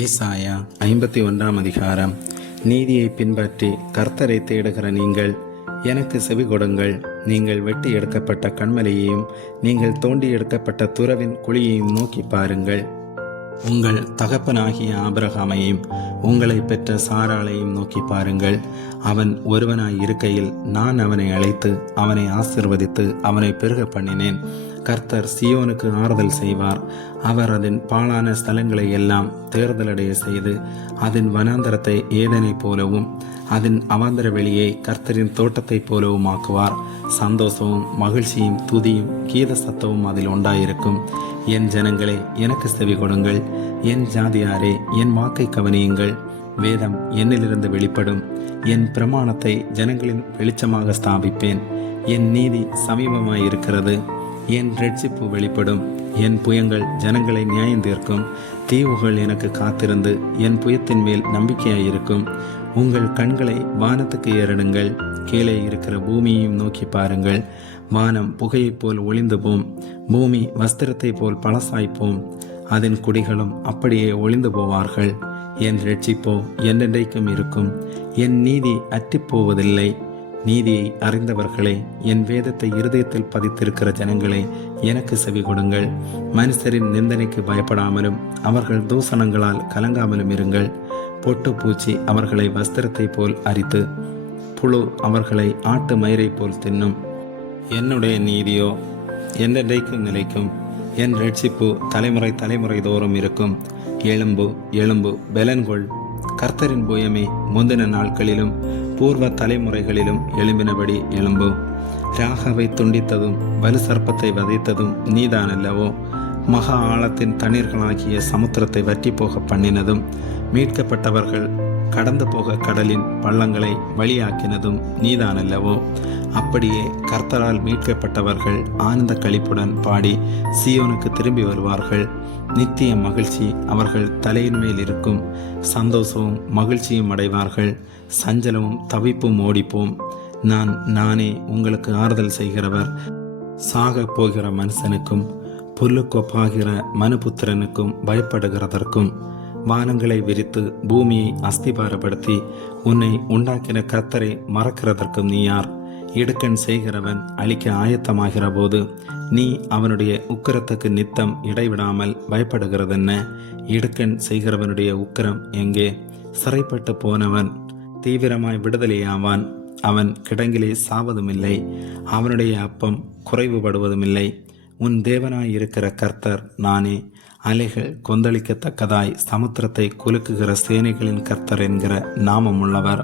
ஏசாயா 51 அதிகாரம். நீதியை பின்பற்றி கர்த்தரை தேடுகிற நீங்கள் எனக்கு செவி கொடுங்கள். நீங்கள் வெட்டி எடுக்கப்பட்ட கண்மலையையும் நீங்கள் தோண்டி எடுக்கப்பட்ட துறவின் குழியையும் நோக்கி பாருங்கள். உங்கள் தகப்பனாகிய ஆபிரகாமையும் உங்களை பெற்ற சாராளையும் நோக்கி பாருங்கள். அவன் ஒருவனாய் இருக்கையில் நான் அவனை அழைத்து அவனை ஆசிர்வதித்து அவனை பெருக பண்ணினேன். கர்த்தர் சீயோனுக்கு ஆறுதல் செய்வார். அவர் அதன் பாழான ஸ்தலங்களை எல்லாம் தேர்தலடைய செய்து அதன் வனாந்தரத்தை ஏதனை போலவும் அதன் அவாந்தர வெளியை கர்த்தரின் தோட்டத்தைப் போலவும் ஆக்குவார். சந்தோஷமும் மகிழ்ச்சியும் துதியும் கீத சத்தமும் அதில் உண்டாயிருக்கும். என் ஜனங்களே, எனக்கு செவி கொடுங்கள். என் ஜாதியாரே, என் வாக்கை கவனியுங்கள். வேதம் என்னிலிருந்து வெளிப்படும். என் பிரமாணத்தை ஜனங்களின் வெளிச்சமாக ஸ்தாபிப்பேன். என் நீதி சமீபமாயிருக்கிறது. என் இரட்சிப்பு வெளிப்படும். என் புயங்கள் ஜனங்களை நியாயம் தீர்க்கும். தீவுகள் எனக்கு காத்திருந்து என் புயத்தின் மேல் நம்பிக்கையாயிருக்கும். உங்கள் கண்களை வானத்துக்கு ஏறிடுங்கள். கீழே இருக்கிற பூமியையும் நோக்கி பாருங்கள். வானம் புகையைப் போல் ஒளிந்து போம். பூமி வஸ்திரத்தை போல் பழசாய்ப்போம். அதன் குடிகளும் அப்படியே ஒளிந்து போவார்கள். என் இரட்சிப்போ என்றென்றைக்கும் இருக்கும். என் நீதி அற்றிப்போவதில்லை. நீதியை அறிந்தவர்களே, என் வேதத்தை இருதயத்தில் பதித்திருக்கிற ஜனங்களே, எனக்கு செவி கொடுங்கள். மனுஷரின் நிந்தனைக்கு பயப்படாமலும் அவர்கள் தூசணங்களால் கலங்காமலும் இருங்கள். பொட்டு பூச்சி அவர்களை வஸ்திரத்தை போல் அரித்து புழு அவர்களை ஆட்டு மயிரை போல் தின்னும். என்னுடைய நீதியோ என்றென்றைக்கும் நிலைக்கும். என் இரட்சிப்பு தலைமுறை தலைமுறை தோறும் இருக்கும். எழும்பு எழும்பு பெலன்கொள். கர்த்தரின் புயமே, முந்தின நாட்களிலும் பூர்வ தலைமுறைகளிலும் எழும்பினபடி எழும்பு. ராகாவை துண்டித்ததும் வலு சர்ப்பத்தை வதைத்ததும் நீதான் அல்லவோ? மகா ஆழத்தின் தண்ணீர்களாகிய சமுத்திரத்தை வற்றி போக பண்ணினதும் மீட்கப்பட்டவர்கள் கடந்து போக கடலின் பள்ளங்களை வழியாக்கினதும் நீதான் அல்லவோ? அப்படியே கர்த்தரால் மீட்கப்பட்டவர்கள் ஆனந்த களிப்புடன் பாடி சீயோனுக்கு திரும்பி வருவார்கள். நித்திய மகிழ்ச்சி அவர்கள் தலையின் மேல் இருக்கும். சந்தோஷமும் மகிழ்ச்சியும் அடைவார்கள். சஞ்சலமும் தவிப்பும் ஓடிப்போம். நானே உங்களுக்கு ஆறுதல் செய்கிறவர். சாக போகிற மனுஷனுக்கும் புல்லுக்கொப்பாகிற மனுபுத்திரனுக்கும் பயப்படுகிறதற்கும் வானங்களை விரித்து பூமியை அஸ்திபாரப்படுத்தி உன்னை உண்டாக்கின கர்த்தரை மறக்கிறதற்கும் நீ யார்? இடுக்கண் செய்கிறவன் அழிக்க ஆயத்தமாகிற போது நீ அவனுடைய உக்கிரத்துக்கு நித்தம் இடைவிடாமல் பயப்படுகிறதென்ன? இடுக்கண் செய்கிறவனுடைய உக்கிரம் எங்கே? சிறைப்பட்டு போனவன் தீவிரமாய் விடுதலையாவான். அவன் கிடங்கிலே சாவதுமில்லை. அவனுடைய அப்பம் குறைவுபடுவதுமில்லை. உன் தேவனாயிருக்கிற கர்த்தர் நானே. அலைகள் கொந்தளிக்கத்தக்கதாய் சமுத்திரத்தை குலுக்குகிற சேனைகளின் கர்த்தர் என்கிற நாமம் உள்ளவர்.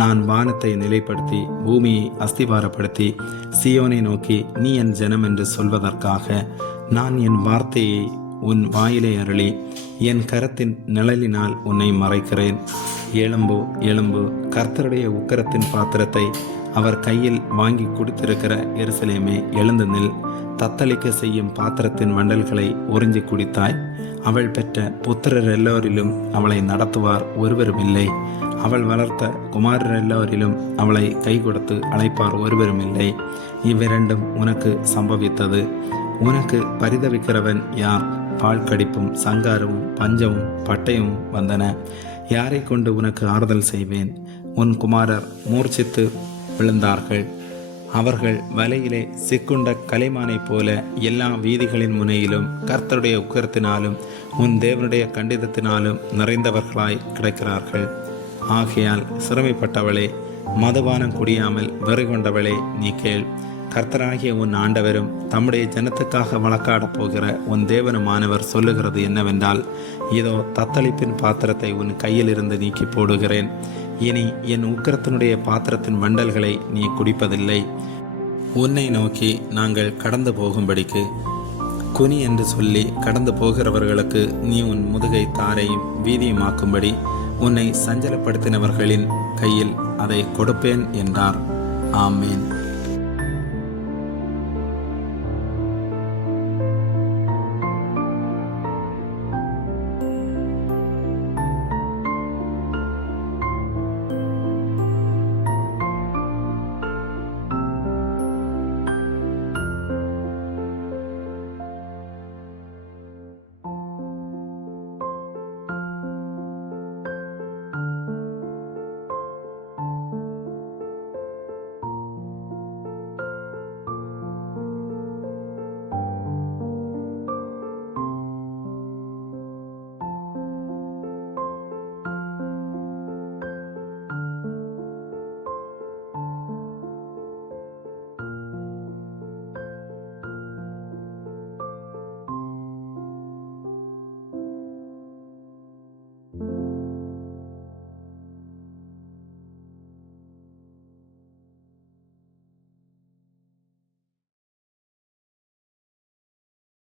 நான் வானத்தை நிலைப்படுத்தி பூமியை அஸ்திவாரப்படுத்தி சீயோனை நோக்கி நீ என் ஜனம் என்று சொல்வதற்காக நான் என் வார்த்தையை உன் வாயிலை அருளி என் கரத்தின் நிழலினால் உன்னை மறைக்கிறேன். எழும்பு எழும்பு, கர்த்தருடைய உக்கிரத்தின் பாத்திரத்தை அவர் கையில் வாங்கி குடித்திருக்கிற எருசலேமே, எழுந்து நில். தத்தளிக்க செய்யும் பாத்திரத்தின் வண்டல்களை உறிஞ்சி குடித்தாய். அவள் பெற்ற புத்திரர் எல்லோரிலும் அவளை நடத்துவார் ஒருவரும் இல்லை. அவள் வளர்த்த குமாரர் எல்லோரிலும் அவளை கை கொடுத்து அழைப்பார் ஒருவரும் இல்லை. இவ்விரண்டும் உனக்கு சம்பவித்தது. உனக்கு பரிதவிக்கிறவன் யார்? பால் கடிப்பும் சங்காரமும் பஞ்சமும் பட்டயமும் வந்தன. யாரை கொண்டு உனக்கு ஆறுதல் செய்வேன்? உன் குமாரர் மூர்ச்சித்து விழுந்தார்கள். அவர்கள் வலையிலே சிக்குண்ட கலைமானைப் போல எல்லா வீதிகளின் முனையிலும் கர்த்தருடைய உக்கிரத்தினாலும் உன் தேவனுடைய கண்டிதத்தினாலும் நிறைந்தவர்களாய் கிடக்கிறார்கள். ஆகையால் சிறுமைப்பட்டவளே, மதுபானம் குடியாமல் வெறி கொண்டவளே, நீ கேள். கர்த்தராகிய உன் ஆண்டவரும் தம்முடைய ஜனத்துக்காக வழக்காடப் போகிற உன் தேவனுமானவர் சொல்லுகிறது என்னவென்றால், இதோ தத்தளிப்பின் பாத்திரத்தை உன் கையிலிருந்து நீக்கி போடுகிறேன். இனி என் உக்கிரத்தினுடைய பாத்திரத்தின் வண்டல்களை நீ குடிப்பதில்லை. உன்னை நோக்கி நாங்கள் கடந்து போகும்படிக்கு குனி என்று சொல்லி கடந்து போகிறவர்களுக்கு நீ உன் முதுகை தாரையும் வீதியுமாக்கும்படி உன்னை சஞ்சலப்படுத்தினவர்களின் கையில் அதை கொடுப்பேன் என்றார். ஆமேன்.